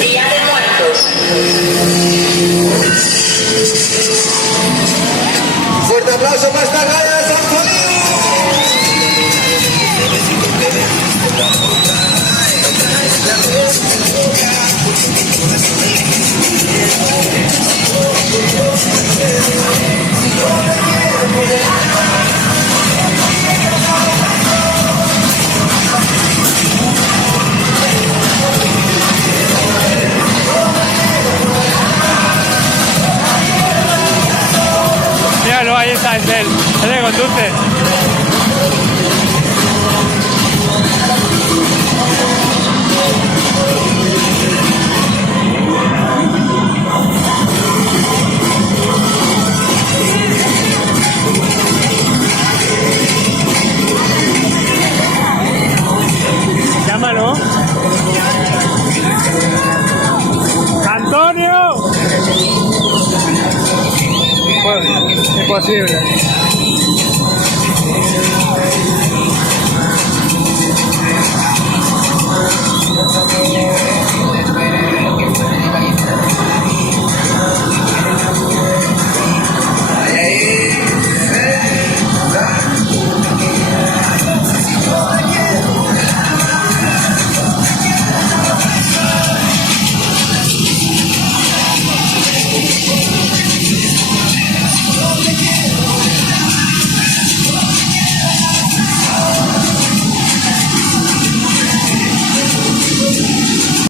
Día de Muertos. Fuerte aplauso para esta gala de San Feliu. Míralo, ahí está, es él que conduce. Llámalo. ¡Antonio! Imposible.